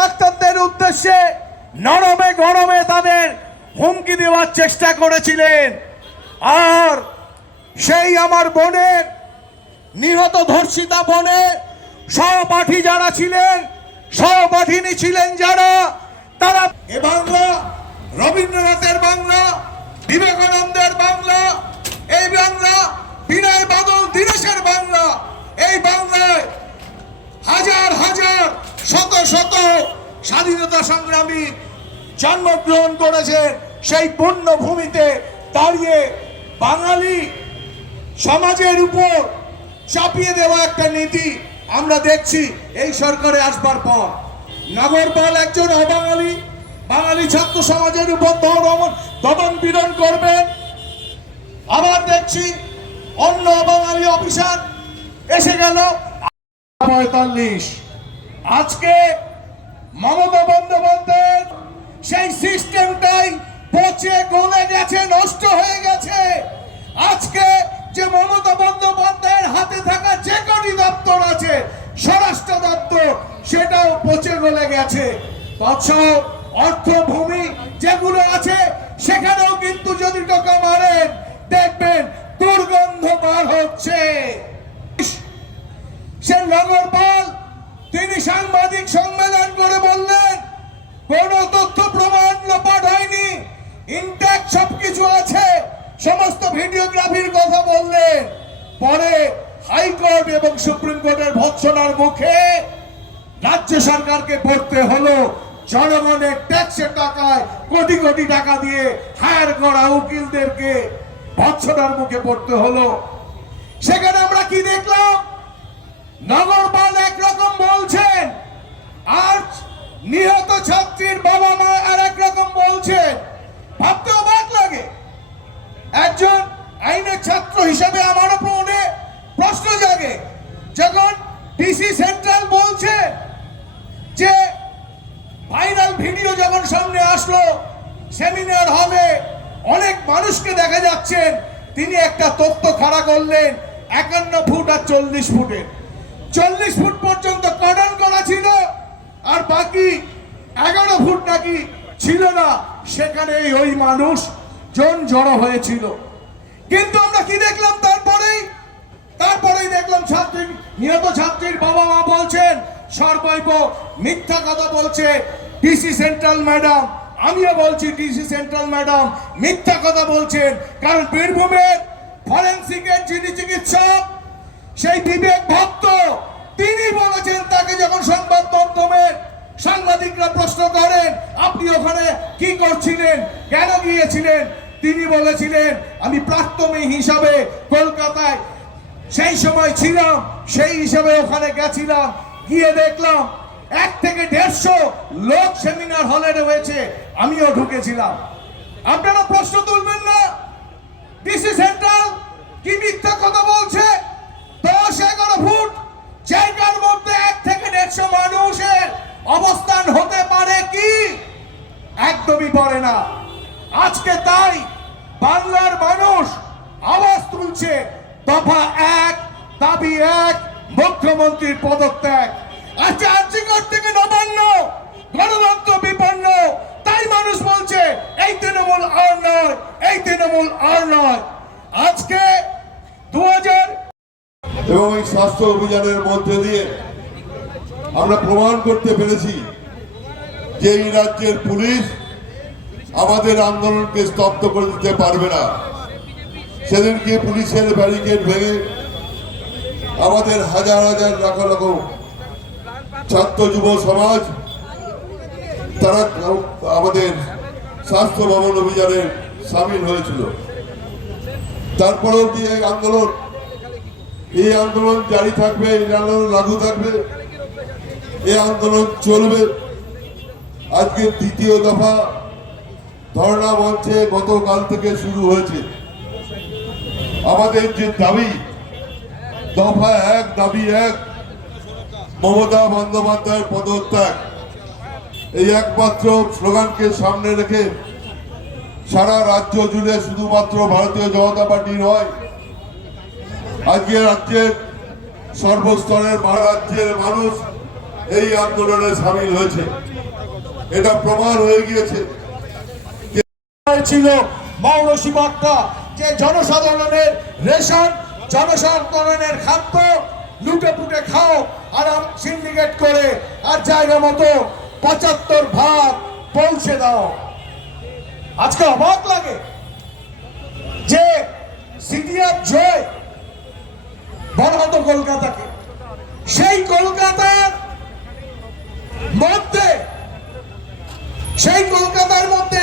ডাক্তারদের উদ্দেশ্যে নরমে গরমে তাদের হুমকি দেওয়ার চেষ্টা করেছিলেন। আর সেই আমার বোনের নিহত ধর্ষিতা বোনের সহপাঠী যারা ছিলেন, সহপাঠিনী ছিলেন যারা, তারা এ বাংলা রবীন্দ্রনাথের বাংলা, বিবেকানন্দের বাংলা, এই বাংলা বিনয় বাদল দীনেশের বাংলা। এই বাংলায় হাজার হাজার শত শত স্বাধীনতা সংগ্রামী জন্মগ্রহণ করেছেন। সেই পুণ্যভূমিতে দাঁড়িয়ে বাঙালি সমাজের উপর চাপিয়ে দেওয়া একটা নীতি আমরা দেখছি এই সরকারে আসবার পর। নগরপাল একজন অবাঙালি বাঙালি ছাত্র সমাজের উপর দমন পীড়ন করবেন। আবার দেখছি অন্য অবাঙালি অফিসার এসে গেল 45। আজকে মমতা বন্দ্যোপাধ্যায়ের সেই সিস্টেমটাই পচে গলে গেছে, নষ্ট হয়ে গেছে। আজকে যে মমতা বন্দ্যোপাধ্যায়ের হাতে থাকা যে কটি দপ্তর আছে, স্বরাষ্ট্র দপ্তর, সেটাও পচে গলে গেছে। অর্থভূমি যেগুলো আছে সেখানেও কিন্তু যদি টোকা মারেন দেখবেন দুর্গন্ধ বার হচ্ছে। সে নগরপাল তিনি সাংবাদিক সম্মেলন করে বললেন কোন তথ্য প্রমাণ লোপাট হয়নি, ইনট্যাক্ট সবকিছু আছে, সমস্ত ভিডিওগ্রাফির কথা বললেন। পরে হাইকোর্ট এবং সুপ্রিম কোর্টের ভৎসনার মুখে রাজ্য সরকারকে পড়তে হলো জনগণের ট্যাক্সের টাকায় কোটি কোটি টাকা দিয়ে হায়ার করা উকিলদেরকে ভৎসনার মুখে পড়তে হলো। সেখানে আমরা কি দেখলাম? নগরপাল একরকম বলছেন আর নিহত ছাত্রীর বাবা মা আর একরকম বলছেন। ভাবতে অবাক লাগে। একজন আইনের ছাত্র হিসেবে আমারও মনে প্রশ্ন জাগে যখন ডিসি সেন্ট্রাল বলছে যে ভাইরাল ভিডিও যখন সামনে আসলো সেমিনার হলে অনেক মানুষকে দেখা যাচ্ছেন, তিনি একটা তথ্য খাড়া করলেন 51 ফুট আর 40 ফুটের। 40 ফুট পর্যন্ত কর্ডন করা ছিল আর বাকি 11 ফুট নাকি ছিল না, সেখানে ওই মানুষ জন জড়ো হয়েছিল। কিন্তু আমরা কি দেখলাম? তারপরেই দেখলাম নিহত ছাত্রীর বাবা মা বলছেন সর্বৈব মিথ্যা কথা বলছে ডিসি সেন্ট্রাল ম্যাডাম। আমিও বলছি ডিসি সেন্ট্রাল ম্যাডাম মিথ্যা কথা বলছেন, কারণ বীরভূমের ফরেনসিকের যিনি চিকিৎসক সেই বিবেক ভক্ত, তিনি বলেছেন তাকে যখন সংবাদ মাধ্যমের সাংবাদিকরা প্রশ্ন করেন আপনি ওখানে কি করছিলেন, কেন গিয়েছিলেন, তিনি বলেছিলেন আমি প্রাক্তনী হিসাবে কলকাতায় সেই সময় ছিলাম, সেই হিসাবে ওখানে গেছিলাম, গিয়ে দেখলাম 1 থেকে 150 লোক সেমিনার হলে রয়েছে, আমিও ঢুকেছিলাম। আপনারা প্রশ্ন তুলবেন না? ডিসি সেন্ট্রাল কি মিথ্যা কথা বলছে? 10-11 ফুট জায়গার মধ্যে 1 থেকে 150 মানুষের অবস্থান হতে পারে কি? একদমই পারে না। আজকে তাই বাংলার মানুষ আওয়াজ তুলছে, দফা 1, দাবি 1, মুখ্যমন্ত্রীর পদত্যাগ। আচ্ছা, আর্যিকর থেকে নবান্ন গণতন্ত্র বিপন্ন, তাই মানুষ বলছে এই তৃণমূল আর নয়, এই তৃণমূল আর নয়। আজকে 2000 এবং এই স্বাস্থ্য অভিযানের মধ্যে দিয়ে আমরা প্রমাণ করতে পেরেছি যে এই রাজ্যের পুলিশ আমাদের আন্দোলনকে স্তব্ধ করে দিতে পারবে না। সেদিনকে পুলিশের ব্যারিকেড ভেঙে আমাদের হাজার হাজার লাখ লাখ ছাত্র যুব সমাজ তারা আমাদের স্বাস্থ্য ভবন অভিযানে সামিল হয়েছিল। তারপরেও কি এই আন্দোলন জারি থাকবে, এই আন্দোলন লাগু থাকবে, এই আন্দোলন চলবে। আজকে 2য় দফা ধর্ণা মঞ্চে গতকাল থেকে শুরু হয়েছে। আমাদের যে দাবি দফা 1, দাবি 1, মমতা বন্দ্যোপাধ্যায়ের পদত্যাগ, এই একমাত্র স্লোগানকে সামনে রেখে সারা রাজ্য জুড়ে শুধুমাত্র ভারতীয় জনতা পার্টি নয়, আজকে রাজ্যের সর্বস্তরের রাজ্যের মানুষ এই আন্দোলনে সামিল হয়েছে। এটা প্রমাণ হয়ে গিয়েছে। ছিল মৌরসি বার্তা যে জনসাধারণের রেশন, জনসাধারণের খাদ্য লুটে পুটে খাও আর সিন্ডিকেট করে আর জায়গা মতো ৭৫ ভাগ পৌঁছে দাও। আজকে অবাক লাগে যে সিডিআর জয় বনহত কলকাতাকে, সেই কলকাতার মধ্যে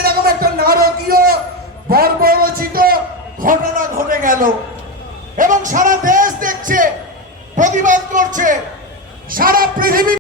এরকম একটা নারকীয় বর্বরচিত ঘটনা ঘটে গেল এবং সারা দেশ দেখছে, প্রতিবাদ করছে, সারা পৃথিবী